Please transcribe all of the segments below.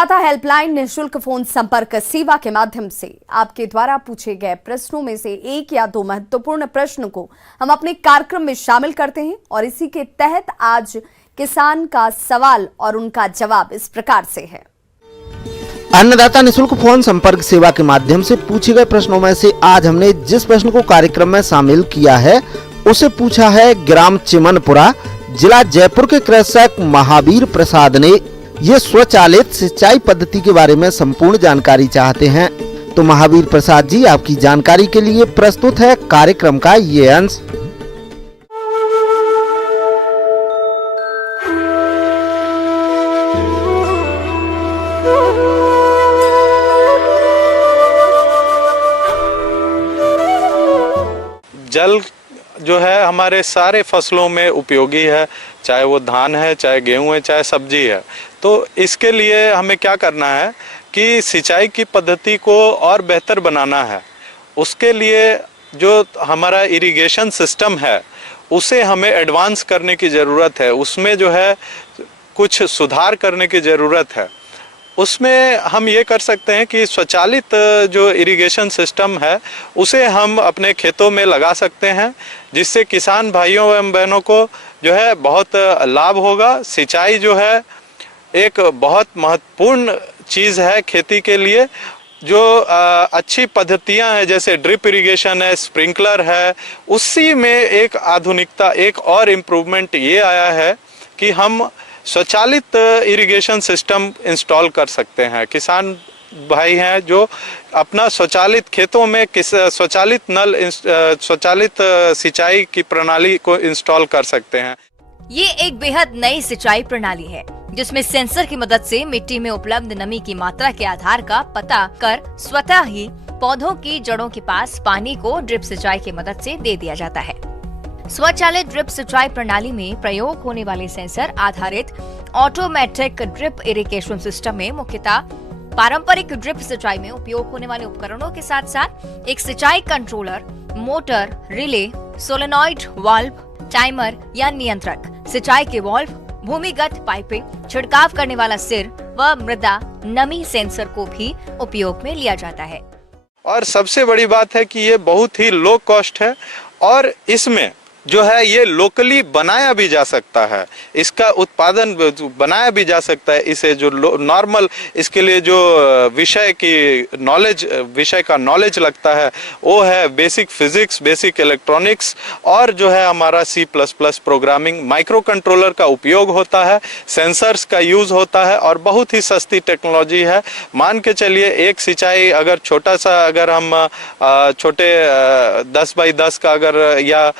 अन्नदाता हेल्पलाइन निःशुल्क फोन संपर्क सेवा के माध्यम से आपके द्वारा पूछे गए प्रश्नों में से एक या दो महत्वपूर्ण प्रश्न को हम अपने कार्यक्रम में शामिल करते हैं और इसी के तहत आज किसान का सवाल और उनका जवाब इस प्रकार से है। अन्नदाता निःशुल्क फोन संपर्क सेवा के माध्यम से पूछे गए प्रश्नों में से आज हमने जिस प्रश्न को कार्यक्रम में शामिल किया है उसे पूछा है ग्राम चिमनपुरा, जिला जयपुर के कृषक महावीर प्रसाद ने। ये स्वचालित सिंचाई पद्धति के बारे में संपूर्ण जानकारी चाहते हैं। तो महावीर प्रसाद जी, आपकी जानकारी के लिए प्रस्तुत है कार्यक्रम का ये अंश। जल जो है हमारे सारे फसलों में उपयोगी है, चाहे वो धान है, चाहे गेहूं है, चाहे सब्जी है। तो इसके लिए हमें क्या करना है कि सिंचाई की पद्धति को और बेहतर बनाना है। उसके लिए जो हमारा इरिगेशन सिस्टम है उसे हमें एडवांस करने की ज़रूरत है, उसमें जो है कुछ सुधार करने की ज़रूरत है। उसमें हम ये कर सकते हैं कि स्वचालित जो इरिगेशन सिस्टम है उसे हम अपने खेतों में लगा सकते हैं, जिससे किसान भाइयों एवं बहनों को जो है बहुत लाभ होगा। सिंचाई जो है एक बहुत महत्वपूर्ण चीज़ है खेती के लिए। जो अच्छी पद्धतियां हैं जैसे ड्रिप इरिगेशन है, स्प्रिंकलर है, उसी में एक आधुनिकता, एक और इम्प्रूवमेंट ये आया है कि हम स्वचालित इरिगेशन सिस्टम इंस्टॉल कर सकते हैं। किसान भाई हैं जो अपना स्वचालित खेतों में स्वचालित सिंचाई की प्रणाली को इंस्टॉल कर सकते हैं। ये एक बेहद नई सिंचाई प्रणाली है जिसमें सेंसर की मदद से मिट्टी में उपलब्ध नमी की मात्रा के आधार का पता कर स्वतः ही पौधों की जड़ों के पास पानी को ड्रिप सिंचाई की मदद से दे दिया जाता है। स्वचालित ड्रिप सिंचाई प्रणाली में प्रयोग होने वाले सेंसर आधारित ऑटोमेटिक ड्रिप इरिगेशन सिस्टम में मुख्यतः पारंपरिक ड्रिप सिंचाई में उपयोग होने वाले उपकरणों के साथ साथ एक सिंचाई controller, motor, relay, solenoid valve, timer या नियंत्रक, सिंचाई के वाल्व, भूमिगत पाइपें, छिड़काव करने वाला सिर व मृदा नमी सेंसर को भी उपयोग में लिया जाता है। और सबसे बड़ी बात है कि ये बहुत ही लो कॉस्ट है और इसमें जो है ये लोकली बनाया भी जा सकता है, इसका उत्पादन बनाया भी जा सकता है। इसे जो नॉर्मल इसके लिए जो विषय का नॉलेज लगता है वो है बेसिक फिजिक्स, बेसिक इलेक्ट्रॉनिक्स और जो है हमारा C++ प्रोग्रामिंग। माइक्रो कंट्रोलर का उपयोग होता है, सेंसर्स का यूज होता है और बहुत ही सस्ती टेक्नोलॉजी है। मान के चलिए एक सिंचाई अगर छोटा सा, अगर हम छोटे 10 बाई 10 का अगर या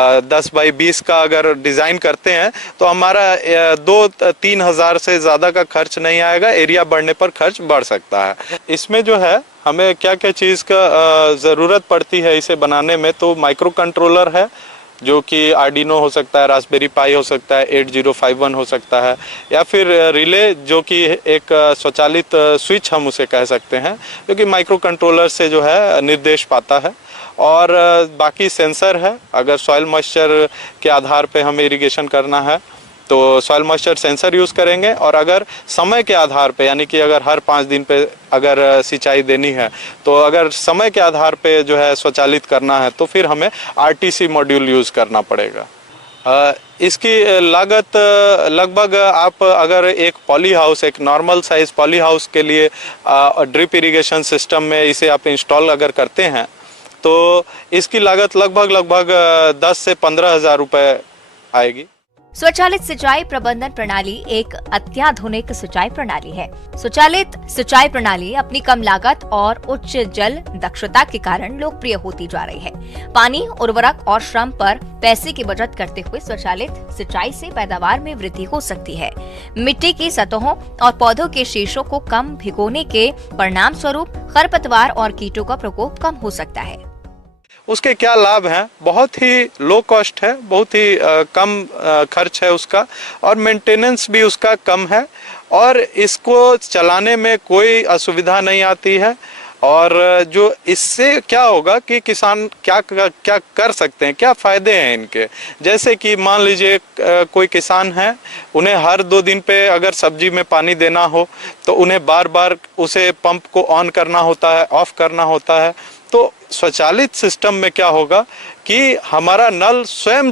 10 बाई 20 का अगर डिज़ाइन करते हैं तो हमारा 2-3 हज़ार से ज़्यादा का खर्च नहीं आएगा। एरिया बढ़ने पर खर्च बढ़ सकता है। इसमें जो है हमें क्या क्या चीज़ का ज़रूरत पड़ती है इसे बनाने में, तो माइक्रो कंट्रोलर है जो कि आर्डिनो हो सकता है, रास्पबेरी पाई हो सकता है, 8051 हो सकता है, या फिर रिले जो कि एक स्वचालित स्विच हम उसे कह सकते हैं, जो कि माइक्रो कंट्रोलर से जो है निर्देश पाता है। और बाकी सेंसर है, अगर सॉइल मॉइस्चर के आधार पे हमें इरिगेशन करना है तो सॉइल मॉइस्चर सेंसर यूज़ करेंगे। और अगर समय के आधार पे, यानी कि अगर हर 5 दिन पे अगर सिंचाई देनी है तो अगर समय के आधार पे जो है स्वचालित करना है तो फिर हमें RTC मॉड्यूल यूज़ करना पड़ेगा। इसकी लागत लगभग, आप अगर एक पॉली हाउस, एक नॉर्मल साइज पॉली हाउस के लिए ड्रिप इरिगेशन सिस्टम में इसे आप इंस्टॉल अगर करते हैं तो इसकी लागत लगभग 10 से 15 हज़ार रुपये आएगी। स्वचालित सिंचाई प्रबंधन प्रणाली एक अत्याधुनिक सिंचाई प्रणाली है। स्वचालित सिंचाई प्रणाली अपनी कम लागत और उच्च जल दक्षता के कारण लोकप्रिय होती जा रही है। पानी, उर्वरक और श्रम पर पैसे की बचत करते हुए स्वचालित सिंचाई से पैदावार में वृद्धि हो सकती है। मिट्टी की सतहों और पौधों के शीर्षों को कम भिगोने के परिणाम स्वरूप खरपतवार और कीटों का प्रकोप कम हो सकता है। उसके क्या लाभ हैं? बहुत ही लो कॉस्ट है, बहुत ही कम खर्च है उसका, और मेंटेनेंस भी उसका कम है और इसको चलाने में कोई असुविधा नहीं आती है। और जो इससे क्या होगा कि किसान क्या क्या कर सकते हैं, क्या फायदे हैं इनके। जैसे कि मान लीजिए कोई किसान है, उन्हें हर 2 दिन पे अगर सब्जी में पानी देना हो तो उन्हें बार बार उसे पंप को ऑन करना होता है, ऑफ करना होता है। तो स्वचालित सिस्टम में क्या होगा कि हमारा नल स्वयं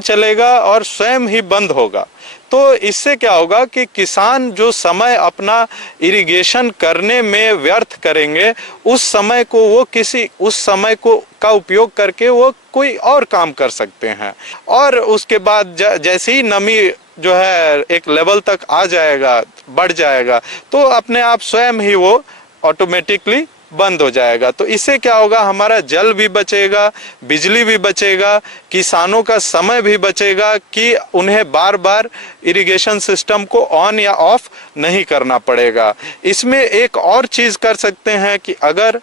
चलेगा और स्वयं ही बंद होगा। तो इससे क्या होगा कि किसान जो समय अपना इरिगेशन करने में व्यर्थ करेंगे, उस समय को का उपयोग करके वो कोई और काम कर सकते हैं। और उसके बाद जैसे ही नमी जो है एक लेवल तक आ जाएगा, बढ़ जाएगा, तो अपने आप स्वयं ही वो ऑटोमेटिकली बंद हो जाएगा। तो इससे क्या होगा, हमारा जल भी बचेगा, बिजली भी बचेगा, किसानों का समय भी बचेगा कि उन्हें बार बार इरिगेशन सिस्टम को ऑन या ऑफ नहीं करना पड़ेगा। इसमें एक और चीज कर सकते हैं कि अगर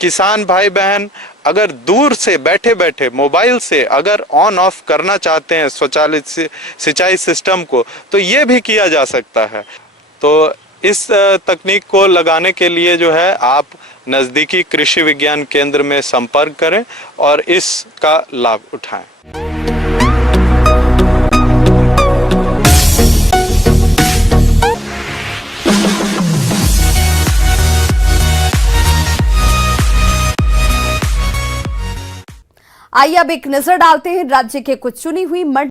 किसान भाई बहन अगर दूर से बैठे बैठे मोबाइल से अगर ऑन ऑफ करना चाहते हैं स्वचालित सिंचाई सिस्टम को, तो ये भी किया जा सकता है। तो इस तकनीक को लगाने के लिए जो है आप नज़दीकी कृषि विज्ञान केंद्र में संपर्क करें और इसका लाभ उठाएं। आइए अब एक नजर डालते हैं राज्य के कुछ चुनी हुई